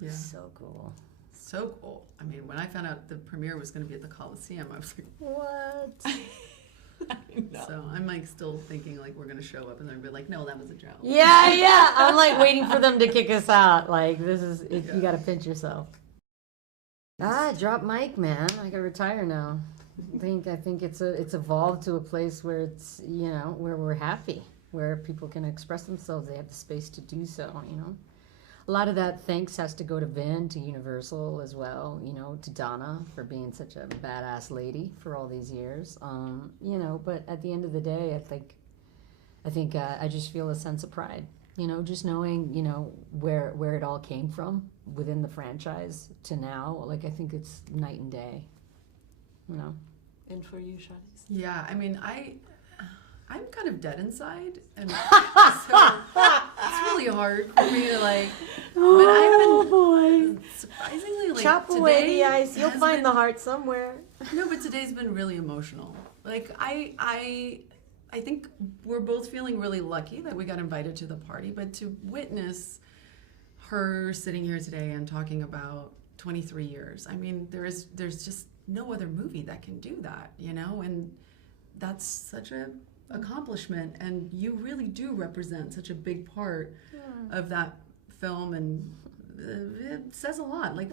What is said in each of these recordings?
Yeah. So cool. So cool. I mean, when I found out the premiere was going to be at the Coliseum, I was like, what? So I'm like still thinking like we're going to show up and they're going to be like, no, that was a joke. Yeah. I'm like waiting for them to kick us out. Like, this is, you got to pinch yourself. Drop mic, man. I got to retire now. I think it's evolved to a place where it's, where we're happy, where people can express themselves. They have the space to do so, A lot of that thanks has to go to Vin, to Universal as well, to Donna for being such a badass lady for all these years. But at the end of the day, I think I just feel a sense of pride, just knowing, where it all came from within the franchise to now. Like, I think it's night and day, And for you, Charlize? Yeah, I mean, I'm kind of dead inside, and so it's really hard for me to But I've been surprisingly chop away the ice. You'll find the heart somewhere. No, but today's been really emotional. I think we're both feeling really lucky that we got invited to the party, but to witness her sitting here today and talking about 23 years, I mean, there's just no other movie that can do that, and that's such a accomplishment, and you really do represent such a big part of that film, and it says a lot. Like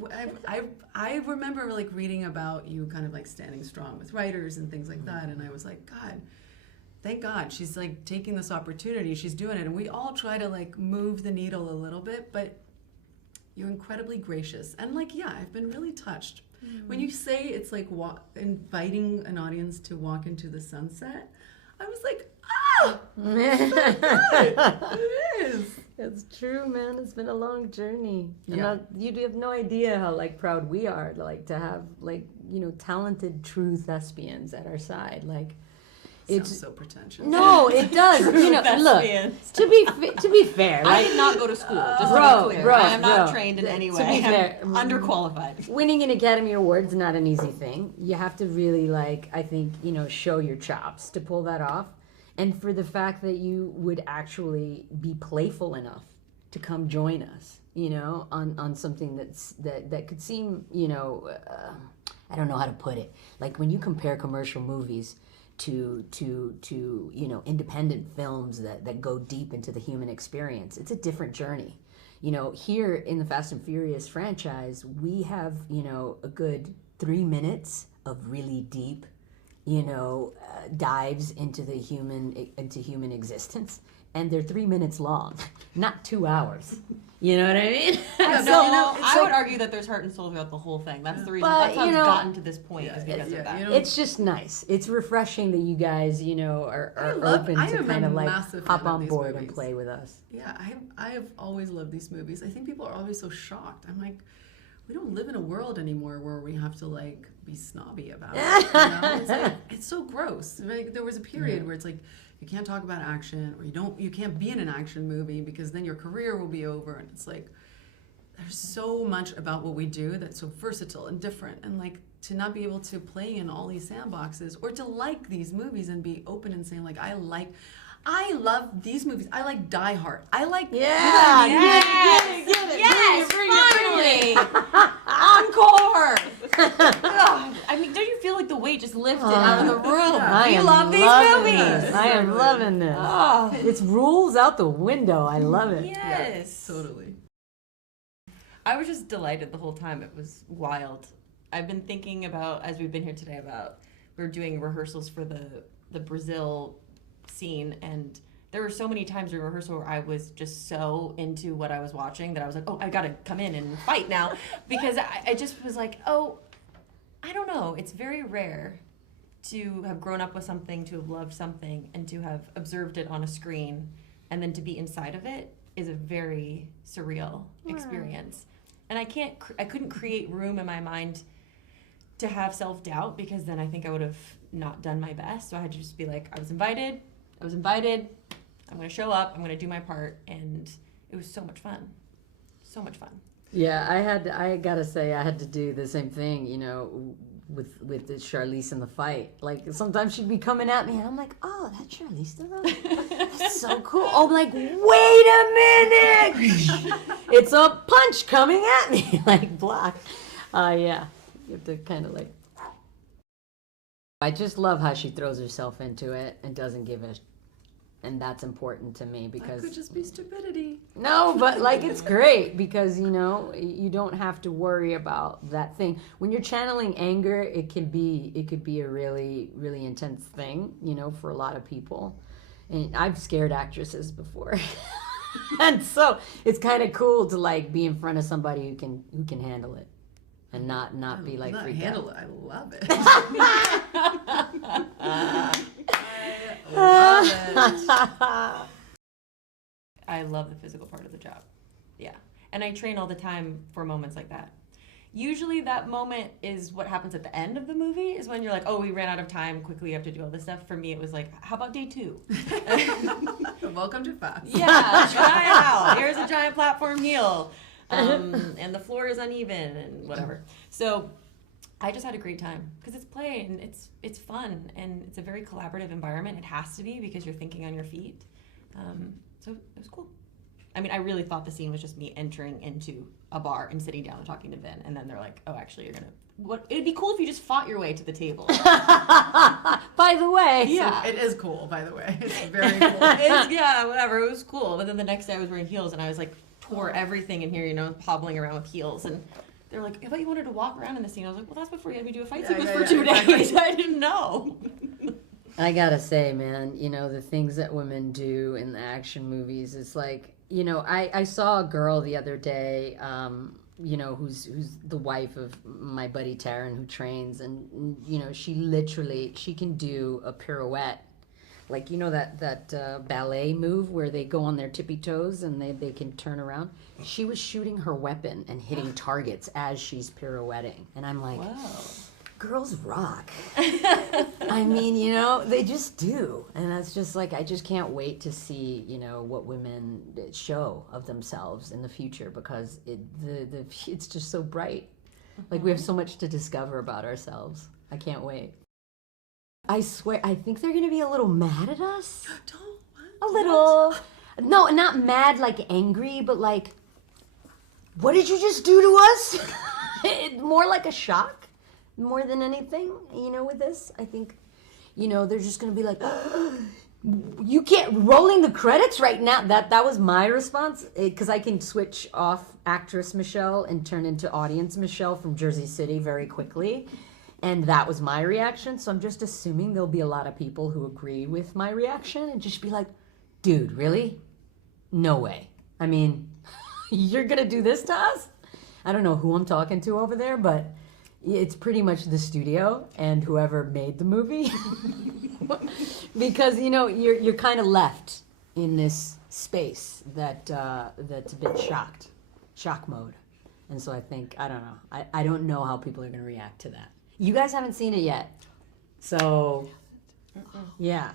I remember reading about you kind of standing strong with writers and things like that, and I was like, God, thank God she's taking this opportunity, she's doing it, and we all try to move the needle a little bit, but you're incredibly gracious, and I've been really touched. When you say it's inviting an audience to walk into the sunset, I was like, so good. It is. It's true, man. It's been a long journey. Yeah. And you have no idea how proud we are to have talented true thespians at our side. Sounds so pretentious. No, it does. Look. To be fair, I did not go to school. Just to be clear, I am not trained in any way. To be fair, I'm underqualified. Winning an Academy Award is not an easy thing. You have to really I think show your chops to pull that off, and for the fact that you would actually be playful enough to come join us, on something that could seem, I don't know how to put it. When you compare commercial movies to independent films that go deep into the human experience, it's a different journey. Here in the Fast and Furious franchise, we have a good 3 minutes of really deep dives into human existence, and they're 3 minutes long, not 2 hours. You know what I mean? I would argue that there's heart and soul throughout the whole thing. That's the reason. That's how it's gotten to this point, is because of that. It's just nice. It's refreshing that you guys, are open to kind of hop on board and play with us. Yeah, I have always loved these movies. I think people are always so shocked. I'm like, we don't live in a world anymore where we have to be snobby about it. It's so gross. There was a period where it's you can't talk about action, or you can't be in an action movie because then your career will be over, and it's there's so much about what we do that's so versatile and different, and to not be able to play in all these sandboxes, or to like these movies and be open and saying I love these movies. I like Die Hard. I like finally encore. I mean, don't you feel the weight just lifted out of the room? You love these movies. I am loving this. It's rules out the window. I love it. Yes, totally. I was just delighted the whole time. It was wild. I've been thinking about, as we've been here today, we're doing rehearsals for the Brazil scene, and there were so many times in rehearsal where I was just so into what I was watching that I was like, oh, I gotta come in and fight now, because I just was like, oh, I don't know, it's very rare to have grown up with something, to have loved something, and to have observed it on a screen, and then to be inside of it is a very surreal experience. And I couldn't create room in my mind to have self-doubt, because then I think I would have not done my best. So I had to just be like, I was invited, I'm going to show up, I'm going to do my part, and it was so much fun. So much fun. Yeah, I gotta say, I had to do the same thing, with the Charlize in the fight. Like sometimes she'd be coming at me, and I'm like, oh, that's Charlize Theron. That's so cool. Oh, I'm like, wait a minute, it's a punch coming at me, like block. Yeah, you have to kind of like. I just love how she throws herself into it and doesn't give a. And that's important to me because That could just be stupidity. no, but like it's great because you know you don't have to worry about that thing. When you're channeling anger, it could be a really really intense thing, you know, for a lot of people. And I've scared actresses before. And so it's kind of cool to like be in front of somebody who can handle it and not be like freaked handle out. it. I love it. Love it. I love the physical part of the job. Yeah. And I train all the time for moments like that. Usually that moment is what happens at the end of the movie, is when you're like, oh, we ran out of time, quickly have to do all this stuff. For me, it was like, how about day 2? Welcome to Fast. Yeah, try it out. Here's a giant platform heel. And the floor is uneven and whatever. So I just had a great time because it's play and it's fun and it's a very collaborative environment. It has to be because you're thinking on your feet. So it was cool. I mean, I really thought the scene was just me entering into a bar and sitting down and talking to Vin, and then they're like, "Oh, actually, you're gonna." What? It'd be cool if you just fought your way to the table. By the way, Yeah, It is cool, by the way. It's very cool. yeah, whatever. It was cool. But then the next day, I was wearing heels, and I was like, tore everything in here, you know, hobbling around with heels, and they're like, "I thought you wanted to walk around in the scene." I was like, "Well, that's before you had me do a fight sequence for 2 days. I didn't know." I gotta say, man, you know, the things that women do in the action movies, it's like, you know, I saw a girl the other day, you know, who's the wife of my buddy Theron, who trains, and you know, she can do a pirouette, like, you know, that ballet move where they go on their tippy toes and they can turn around. She was shooting her weapon and hitting targets as she's pirouetting, and I'm like, Wow. girls rock. I mean, you know, they just do. And that's just like, I just can't wait to see, you know, what women show of themselves in the future, because it's just so bright. Like, we have so much to discover about ourselves. I can't wait. I swear, I think they're going to be a little mad at us. A little. No, not mad like angry, but like, what did you just do to us? More like a shock. More than anything, you know, with this, I think, you know, they're just going to be like, you can't, rolling the credits right now. That was my response, because I can switch off actress Michelle and turn into audience Michelle from Jersey City very quickly. And that was my reaction. So I'm just assuming there'll be a lot of people who agree with my reaction and just be like, dude, really? No way. I mean, you're going to do this to us? I don't know who I'm talking to over there, but it's pretty much the studio and whoever made the movie. Because, you know, you're kind of left in this space that's a bit shock mode. And so I think, I don't know. I don't know how people are going to react to that. You guys haven't seen it yet. So, yeah.